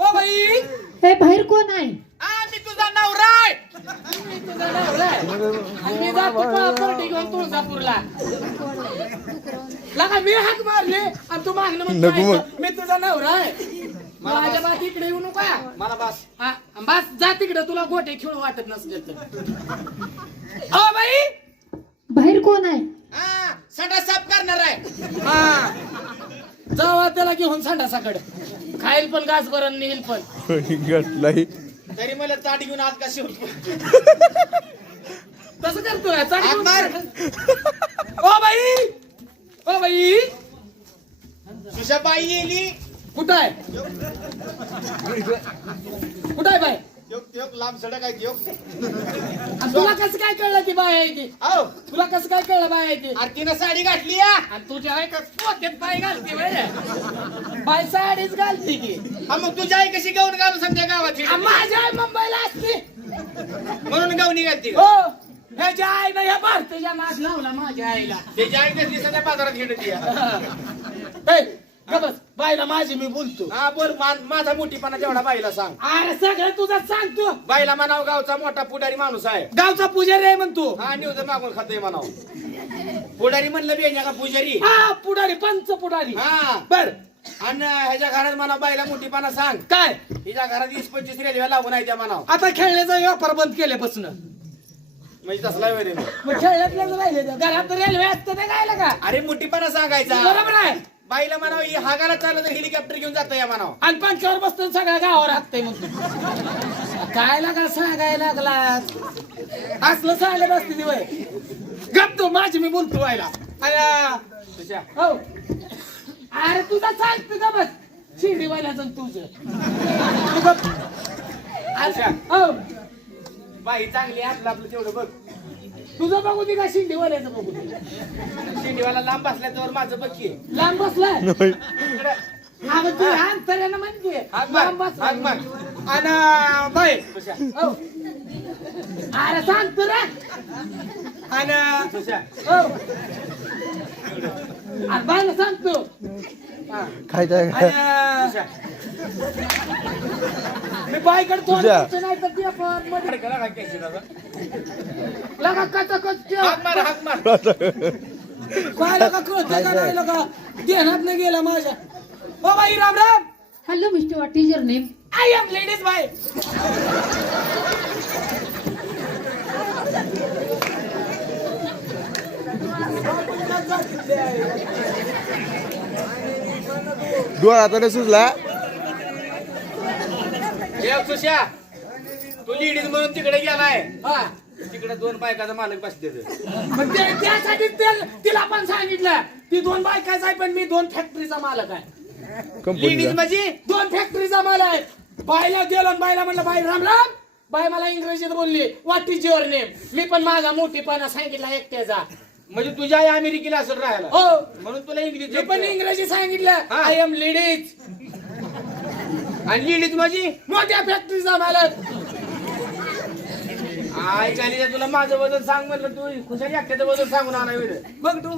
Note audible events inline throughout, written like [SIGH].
O by. हे बाहेर कोण आहे? आ मी तुझा नवरा आहे. मी तुझा नवरा आहे. आणि मी जातो पा- पार्टी घेऊन तुळजापूरला. लगा मी हाक मारले. आणि तू मागणं म्हणतो मग. मी तुझा नवरा आहे. माझ्या बात इकडे येऊ नका. मला बस. हा, बस जा तिकडे. तुला गोटे खेळ वाटत नसले तर. O by. बाहेर कोण आहे? हा सडा साफ करणार आहे. हा. जावा त्याला घेऊन संडासाकडे. खाईल पण गास बरं नेईल पण. गटलाई तरी मला ताट घेऊन आज का शिव तसं करतोय घेऊन. O by! O by! सुशाबाई येली. कुठं आहे? कुठं आहे बाई? लांब सडक आहे आणि तुला कसं काय कळलं की बाय आहे ती? आओ तुला कसं काय कळलं बाय आहे ती? आरतीनं साडी घातली या आणि तुझ्या आहे का? पोत्यात पाय घालते बरं बाय साडीच घालते की हा मग तुझी आई कशी गाऊन घालून समजा गावात आ, माझी आई मुंबईला असते. म्हणून गाऊन घालती. हो. ह्याच्या आईनं ह्या भारतीच्या नाच लावला माझ्या आईला. त्याची आई कसली सध्या बाजारात ए, ग बस बाईला माझी मी बोलतो. हा बोल मा- माझा मोठीपणा तेवढा बाईला सांग. अरे सगळं तुझं सांगतो. बाईला म्हणाव गावचा मोठा पुढारी माणूस आहे. गावचा पुजारी आहे म्हणतो. हा न्यूज मागून खातोय म्हणाव. पुढारी म्हणलं बी का पुजारी? हा पुढारी पंच पुढारी. हा. बर. आणि ह्याच्या घरात म्हणा बाईला मोठीपणा सांग. काय? हिच्या घरात वीस पंचवीस रेल्वे लागून आहे त्या म्हणाव. आता खेळण्याचा व्यापार बंद केल्यापासून. म्हणजे तसला वेळ आहे. मग. खेळण्यातल्याच राहिले ते. घरात रेल्वे असतं ते गायला का? अरे मोठीपणा सांगायचा. बरोबर आहे. बाईला म्हणाव ही हागाला चाललं तर हेलिकॉप्टर घेऊन जातं या म्हणाव. आणि पंचावर बसतो सगळ्या गावावर हाकतंय म्हणतो काय लागा सांगायला लागला. असलं सांगत असते ती वय गप तू माझी मी बोलतो व्हायला. अरे तुझ्या. हो. अरे तुझा सांगतो का बस. शिंडी वाल्याचं तुझं. तू गप. अरे, हो. बाई चांगली आपलं आपलं तेवढं बघ. तुझं बघू दे का शिंडी वाल्याचं बघू दे? शिंडीवाला लांब बसल्यावर माझं बघ लांब बसलाय? हा तू म्हणते लांब अरे सांगतो रे आणि तुझ्या हो अरे बायला सांगतो. मी बायकडे तुझ्या. नाही तर पण मध्ये. कॅशी दादा? लगा कच कळत का नाही लगा ध्यानात नाही गेला माझ्या. ओ बाई Ram Ram. Hello mister what is your name? I am ladies bye डोळा सुशा तू लेडीज म्हणून तिकडे गेलाय. हा. तिकडे दोन बायकाचा मालक बसते त्यासाठी ते- तिला पण सांगितलं. ती दोन बायकाच आहे पण मी दोन फॅक्टरीचा मालक आहे. लेडीज कंपनी म्हणजे? दोन फॅक्टरीचा माल आहे. बायला गेलो आणि बायला म्हणलं बाई राम राम. बाय मला इंग्रजीत बोलली व्हॉट इज युअर नेम मी पण माझा मोठेपणा सांगितला एकट्याचा. म्हणजे तुझ्या आई अमेरिकेला असेल राहायला. हो. म्हणून तुला इंग्लिश मी पण इंग्रजी सांगितलं. हा. आय एम लेडीज आणि लेडीज म्हणजे मोठ्या फॅक्टरीचा मालक. आई चालीच्या तुला माझं वजन सांग म्हणलं तू. खुशाली वजन सांगून आणा वेळ बघ तू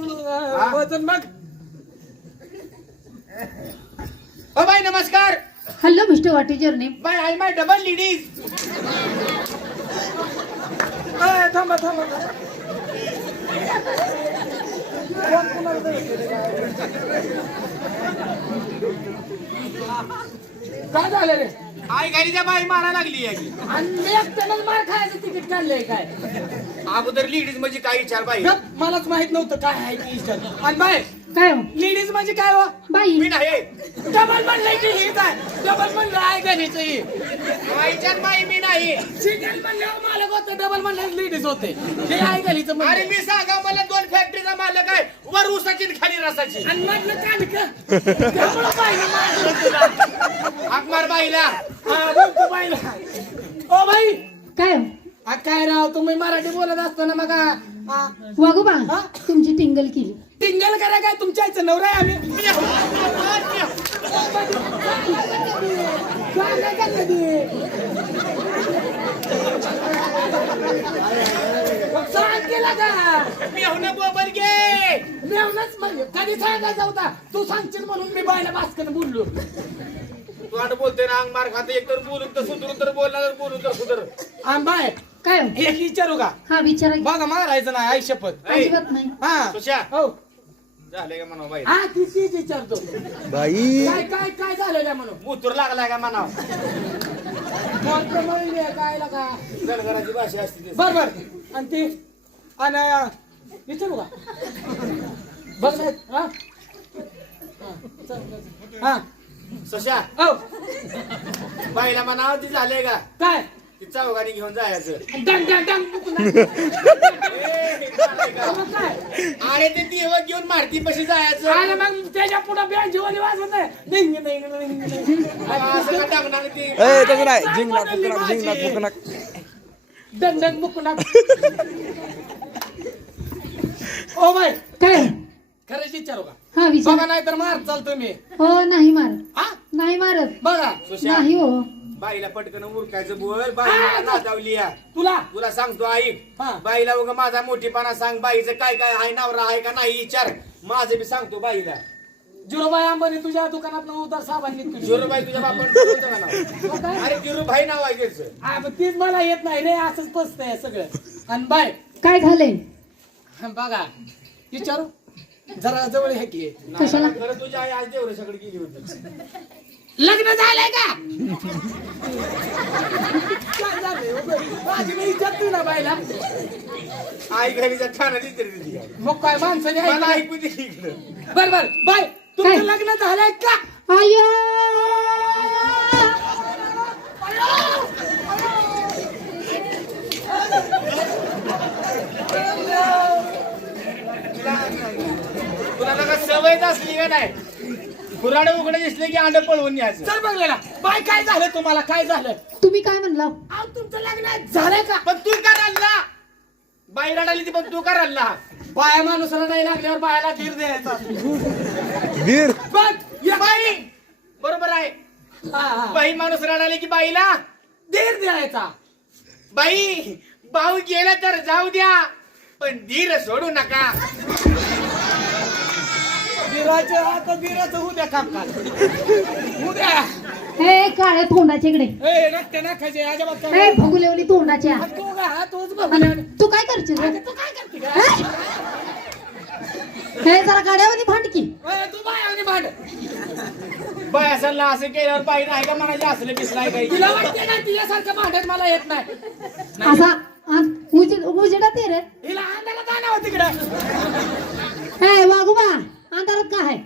ओ बाई नमस्कार. Hello mister what is your name bye I my double ladies थांबा थांबा जायचं? काय झालं रे? आई गाडीच्या बाई मारा लागली याची आणि मी एकट्यानंच मार खायचं तिकीट काढलंय काय? अगोदर लेडीज म्हणजे काय विचार बाई? गप, मलाच माहीत नव्हतं काय आहे ती इज्जत आणि बाय काय? हो लेडीज म्हणजे काय हो? बाई. मी नाही. डबल म्हणलंय की हीच आहे डबल म्हणलं आहे गणित ही. आईच्यात बाई मी नाही. सिंगल म्हणल्यावर मालक होतं डबल म्हणलं लेडीज होते. हे आहे गणित अरे मी सांगा मला दोन फॅक्टरीचा मालक आहे. वर उसाची आणि खाली रसाची. आणि मधलं कानक त्यामुळं बाईनं मारलं तुला. हाक मार बाईला. हा, बोलतो बाईला. O by. काय? हो आ, काय राव तुम्ही मराठी बोलत असताना मग आ, वागोबा हा? तुमची टिंगल केली. टिंगल करा काय तुमच्या आईचं नवरा आहे आम्ही. केला का? मी होणं बोबर कधी सांगायचा होता तू सांगशील म्हणून मी बायला भास्कर बोललो. तू आठ बोलते ना अंग मार खाते. एक तर बोलून तर सुधरून तर बोलणार तर बोलून तर सुधर. आणि बाय काय? हो एक विचारू का? हा विचारा. बघा मारायचं नाही आई शपथ. अजिबात नाही. हा. हो. झाले का म्हणा बाई? हा ती तीच विचारतो. बाई. काय काय काय झालेलं आहे म्हणून मुतूर लागलाय का म्हणा महिने आहे, काय का गणगणाची भाषा असते ती. बर बर. आणि ती आणि विचारू का बघ. ना, हा? हा, चल, चल. हा. सुशा हो. बाईला म्हणा ती झाले का? काय? ती चौघानी घेऊन जायचं. अरे ते देव घेऊन मारती पशी जायचं. आणि मग त्याच्या पुढे बँजोवाली वाजवत नाही. डिंग डिंग डिंग डिंग. असं टाकणार ती ए तसं नाही. जिंकणार फुकणार जिंकणार फुकणार डंग बुकला ओ बाय काय? खरंच विचारू का? हा बघा विचारा. नाही तर मार चालतो मी हो नाही मारत. हा? नाही मारत. बघा सुशा. नाही हो. बाईला पटकन उरकायचं बोल. बाईला नादावली या. तुला? तुला सांगतो ऐक हा. बाईला उगा माझा मोठीपणा सांग. बाईचं काय काय आहे नवरा आहे का नाही विचार. माझं बी सांगतो बाईला. जिरोबाई अंबानी तुझ्या दुकानात उदार साहेबांनी तुझी जिरूबाई तुझ्या बापान अरे जिरूभाई नाव आहे त्याचं हा, पण तीच मला येत नाही रे असंच पसतंय सगळं. आणि बाय. काय झालंय? बघा विचारू? जरा जवळ हे की. कशाला? खरं तुझ्या आई आज देवर सगळं गेली होती. लग्न झालंय का काय झालंय हो? माझी इज्जत ना बायला आई घरीच्या दिसते तिची. मग काय माणसाने मला ऐकलं? ऐकू दे की इकडं बर बर बाय तुमचं काय? लग्न झालंय का आयो तुला नका सवयच असली का नाही कुराड उघडे दिसले की अंड पळवून न्यायचं. चल बघलेला बाय काय झालं तुम्हाला? काय झालं? तुम्ही काय म्हणला? अहो तुमचं लग्न झालंय का? पण तू का रडला? बाई रडाली ती पण तू का रडला? बाया माणूस नाही लागल्यावर बायाला धीर द्यायचा. वीर पण या. बाई! बरोबर आहे. हा, हा. बाई माणूस रडाले की बाईला? धीर द्यायचा. बाई भाऊ गेला तर जाऊ द्या पण धीर सोडू नका. धीराचं आता धीराचं उद्या काम काल उद्या हे काळ्या तोंडाच्या इकडे. ए रक्त नाखायचे अजिबात हे काय भगुलेवली तोंडाच्या. तू काय हा तूच आणि बघ तू काय करशील रे? तू काय करते का हे? हे जरा गाड्यामध्ये भांडकी ए, तू बायाने भांड. बाई असेल ना असं केल्यावर बाई नाही का म्हणायचे असलं बिसलाय काही तिला वाटते ना तिच्यासारखं भांडत मला येत नाही. असा आ- उजेड उजेडात ये रे. हिला अंधारात आणावं तिकडं. हे वागोबा अंधारात का आहे?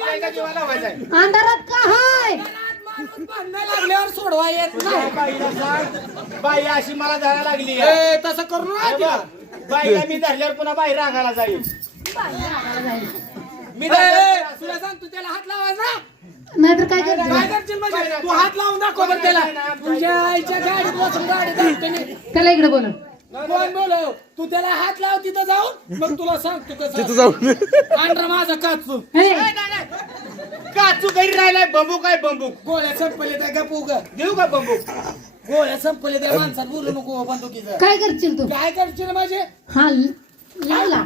का आहे? अंधारात का लागल्यावर सोडवा येत नाही. बाईला सांग. बाई अशी मला धरायला लागली आहे. ए, तसं करू नका बाईला मी धरल्यावर पुन्हा बाई रागाला जाईल. मी धरल्यावर तुला सांग तू त्याला हात लावायचा नाहीतर काय काय करशील म्हणजे? तू हात लावून दाखव बरं त्याला. तुझ्या आईच्या गाडीत बसून गाडी त्याला इकडे बोल कोण बोलव तू त्याला हात लाव तिथं जाऊन. मग तुला सांगतो तिथं कसं जाऊन. पांढरा माझा काचू. हे. नाही, नाही, नाही. काचू घरी राहिलाय बंबू काय बंबू? गोळ्या संपले त्या गप उग. देऊ का बंबू? गोळ्या संपले त्या माणसात बोलू नको बंदुकीचं. काय करशील तू? काय करशील माझे? हा लावला.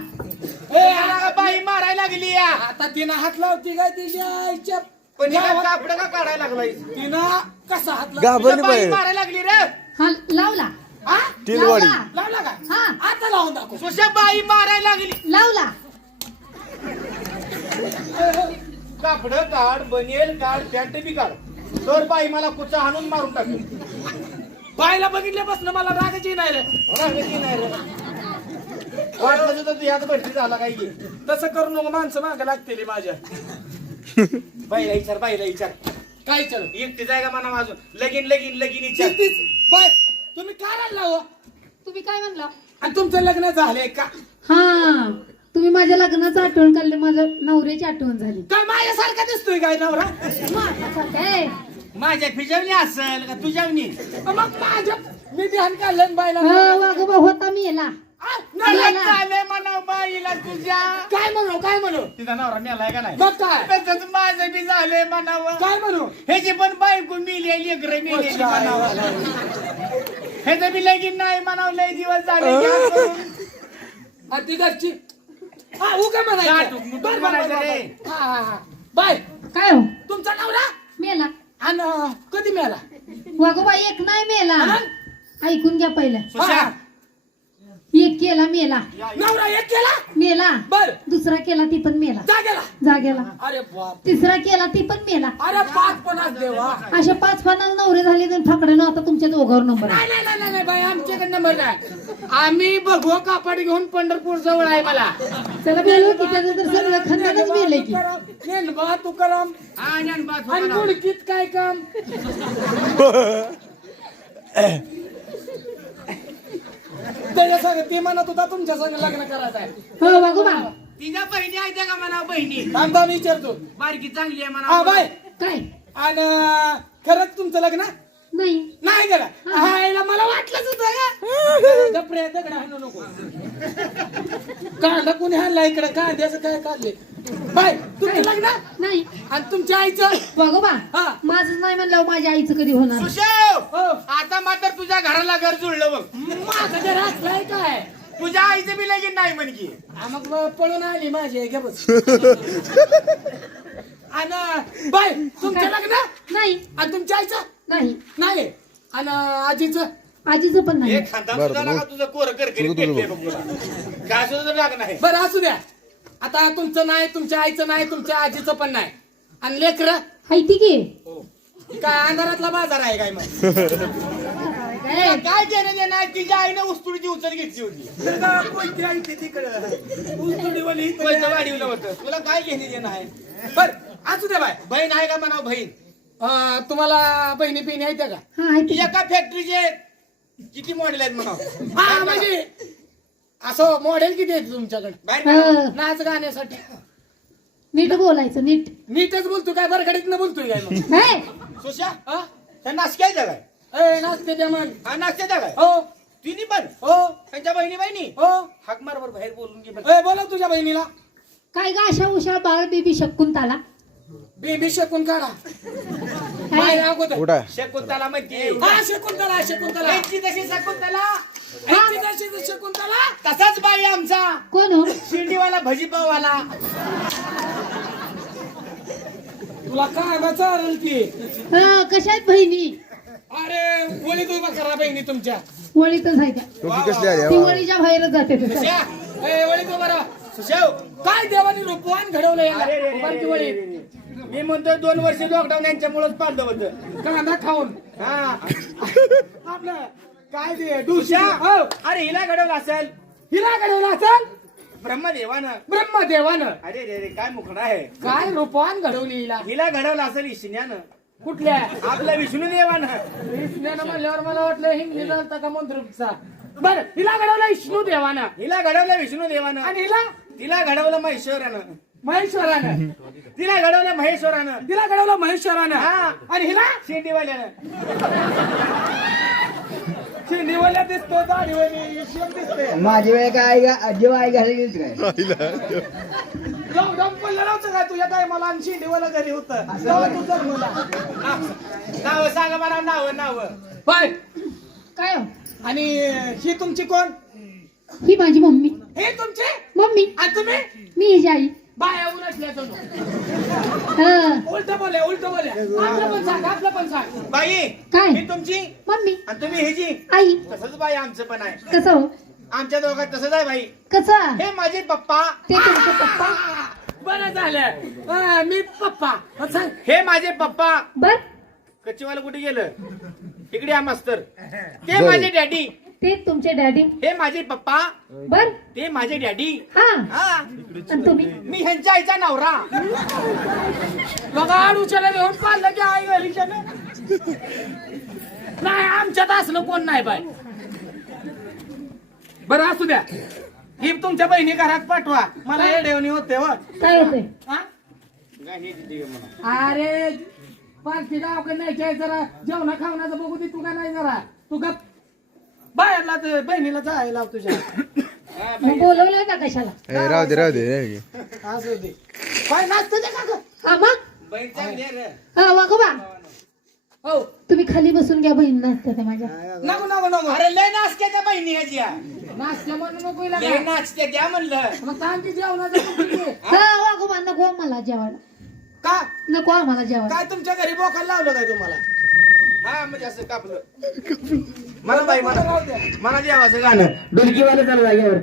ए, बाई मारायला लागली या. आता तिनं हात लावती काय तिच्या आईच्या पण हिला गावात? कापड का काढायला लागलाय? तिनं कसा हात लावला घाबरली बाई. मारायला लागली रे. हा लावला. हा? टिलवाडी लावला. लावला का? हा. आता लावून दाखव. सुशा बाई मारायला लागली. लावला. कापड काढ बनेल काढ पॅन्ट बी काढ. तर बाई मला कुचा हाणून मारून टाकेल बायला बघितल्यापासून मला रागाची नाही रे. रागाची नाही रे. वाटलं तर तू यात भरती झाला काही की तसं करू नको माणसं मागे लागतील माझ्या. बाईला विचार बाईला विचार. काय चल एकटी जाय का म्हणा माझून लगीन लगीन लगीन विचार. तीच बाय. तुम्ही काय राहिला हो? तुम्ही काय म्हणला? आणि तुमचं लग्न झालंय का? हा तुम्ही माझ्या लग्नाचं आठवण काढले माझ्या नवऱ्याची आठवण झाली. काय माझ्यासारखा दिसतोय काय नवरा? हे, माझ्या फिजवणी असेल का तुझ्यावणी? मग माझ्या मी ध्यान काढलं आणि बायला वाघोबा होता मी याला. आ, म्हणा बाईला तुझ्या. काय म्हणू काय म्हणू? तिचा नवरा मेलाय का नाही? मग काय? तसंच माझं बी झालंय म्हणावं. काय म्हणू? ह्याची पण बायको मिली लेकर मिली म्हणावं. ह्याचं बी लगीन नाही म्हणावं लय दिवस झाले घ्या करून. आणि ती घरची. हा उगा गाठ, म्हणायचं? मुठून बर, बर, म्हणायचं बर, रे. बर. हा हा हा. बाय. काय हो? तुमचा नवरा? मेला. आणि कधी मिळाला वाघोबा एक नाही मेला. ऐकून घ्या पहिलं. सुशा एक केला मेला. नवरा एक केला? मेला. बर. दुसरा केला ती पण मेला. जा गेला जागेला. अरे बाप. तिसरा केला ती पण मेला. अरे पाच पन्नास देवा. अशा पाच पन्नास नवरे झाले तर फाकड्यानं आता तुमच्या दोघावर नंबर नाही नाही नाही नाही बाई आमच्याकडे नंबर नाही. आम्ही बघू कापड घेऊन पंढरपूर जवळ आहे मला. चला बोलू की त्याचं तर सगळं खंदनच मेले की नेनबा तुकाराम. हा आणि तुकाराम. गुडकीत काय काम? [LAUGHS] त्याच्या संग ते म्हणत होता तुमच्या संग लग्न करायचं आहे. हो तिच्या बहिणी आहेत का म्हणा बहिणी? थांबा मी विचारतो बारकी चांगली आहे हा म्हणा बाय. काय? आणि खरंच तुमचं लग्न? नाही. नाही करा हायला मला वाटलंच होतं गपरे दगड हाणू नको. कांदा कुणी हाणला इकडे? कांद्याचं काय काढले बाय तुमचं लग्न? नाही. आणि तुमच्या आईचं? वाघोबा हा. माझंच नाही म्हणलं माझ्या आईचं कधी होणार सुशेव हो. आता मात्र तुझ्या घराला घर जुळलं बघ. माझं जर असलंय काय? तुझ्या आईचं बी लगीन नाही म्हणकी हा, मग ब- पळून आली माझी घे बस. [LAUGHS] आणि बाय तुमचं लग्न? नाही. आणि तुमच्या आईचं? नाही. नाही. आणि आजीचं? आजीचं पण नाही. हे खानदान बरं, सुद्धा बरं. नका तुझं कोर कर तुझं तुझं काय सुद्धा लाग नाही. बरं असू द्या. आता तुमचं नाही तुमच्या आईचं नाही तुमच्या आजीचं पण नाही. आणि लेकर? हायती की काय अंधारातला बाजार आहे काय मग? काय देणं देणं आहे? तिच्या आईने उस्तुडीची उचल घेतली होती. कोणती आई ती तिकडं. उलटुडीवाली इथं. पैसे वाढवलं होतं. तुला काय घेणे देणं आहे? बर असू द्या बाय. बहीण आहे का म्हणा बहीण? अं, तुम्हाला बहिणी पिणी आहेत का? हा हायती एका फॅक्टरीचे म्हणा मॉडेल आहेत म्हणा हा म्हणजे असं मॉडेल किती आहेत तुमच्याकडे? बाहेर. हा, नाच गाण्यासाठी. नीट बोलायचं नीट. नीटच बोलतो काय बरगडीत न बोलतोय काय मग? सुशा हा? त्या काय? ए, नाचते त्या मग हा नाशक्याच्या काय? हो. तिन्ही पण? हो. त्यांच्या बहिणी बहिणी? हो. हाक मार बरं बाहेर बोलून घे बरं. ए, बोला तुझ्या बहिणीला. काय गा अशा उशा बाळ बेबी शकून ताला बेबी शेकून काढा बाहेर अगोदर. उठा शकुंतला माहिती हा शकुंतला शकुंतला. त्यांची तशी शकुंतला. शकुंतला तसाच बाई आमचा. कोण हो? शिंडीवाला भजीपाववाला. तुला काय चालेल की हा, कशा आहेत बहिणी? अरे वळीत उभा करा बहिणी तुमच्या. वळीतच आहे त्या. टोपी कसली आली? ती. वळीच्या बाहेरच जाते ते. सुशा ए, सुशेव काय देवाने रूपवान घडवलं अरे रे रे उभारती रे रे वळीत. रे रे. मी म्हणतो दोन वर्ष लॉकडाऊन यांच्यामुळेच पाडलं होतं. कांदा खाऊन. हा. आपलं काय ते? डुशा हो. अरे हिला घडवलं असेल. हिला घडवलं असेल? ब्रह्मदेवानं. ब्रह्मदेवानं. अरे रे रे काय मुखडा आहे? काय रूपवान घडवली हिला? हिला घडवलं असेल ईशन्यानं. कुठल्या? आपल्या विष्णुदेवानं. विष्णूनं म्हणल्यावर मला वाटलं हिंदी झालता का मंत्रुपचा बर हिला घडवलं विष्णू देवानं हिला घडवलं विष्णुदेवानं. आणि हिला? तिला घडवलं महेश्वरानं. महेश्वरानं. तिला घडवलं महेश्वरानं. तिला घडवलं महेश्वरानं. हा. आणि हिला? शेंडीवाल्यानं. दिसतो दाढीवाली दिसते. माझी वेळ काय जेव्हा आई घालली काय लॉकडाऊन पडलं नव्हतं का तुझ्या काय मला आणि घरी होतं. तेव्हा तू जन्मला नाव सांगा मला नाव नाव. बाय. काय हो? आणि ही तुमची कोण? ही माझी मम्मी. हे तुमचे? मम्मी. आणि तुम्ही? मी हिची आई. बाया उलटल्या जणू हा, उलट बोल्या उलट आपलं पण सांग आपलं पण सांग. बाई काय? ही तुमची? मम्मी. आणि तुम्ही ह्याची आई. तसंच बाई आमचं पण आहे. कसं हो? आमच्या दोघात तसंच आहे बाई. कसा? हे माझे पप्पा. ते तुमचे पप्पा? बरं झालं. हा, मी पप्पा. हा, सांग. हे माझे पप्पा. बर. कच्चीवाला कुठे गेलं? इकडे या मास्तर. ते. माझे डॅडी. ते तुमचे डॅडी. हे माझे पप्पा. बर. ते माझे डॅडी. हा. हा. आणि तुम्ही? मी ह्यांच्या आईचा नवरा. बघा अडूच्याला घेऊन पाहिलं की आई घरीच्या नाही आमच्यात असलं कोण नाही बाय बरं असू द्या. ही तुमच्या बहिणी घरात पाठवा. मला हे डेवणी होते व काय हा? गाणी तिथे म्हणा. अरे पालखी गावकडे नाही काय जरा. जेवणा खावण्याचं बघू दे तू का नाही जरा. तू गप. बाहेरला ते बहिणीला जायला लाव तुझ्या. हा, [COUGHS] मग बोलवलंय का कशाला? ए, राहू दे राहू दे राहू दे. असू दे. काय नाचतं ते का ग? हा मग? आहे. हा हो. तुम्ही खाली बसून घ्या बहीण नाचते त्या माझ्या. नको नको नको. अरे लय नाचत्या त्या बहिणी ह्याच्या नाचते म्हणून नको हिला लय काय. त्या म्हणलं. मग तांती जेवणाचं बघू दे. हा वागोबा नको मला जेवायला. का? नको आम्हाला जेवण काय तुमच्या घरी बोकायला लावलं काय तुम्हाला? हा म्हणजे असं कापलं. मला बाई मला मला देवाचं गाणं. डुलकीवाले चालू जागेवर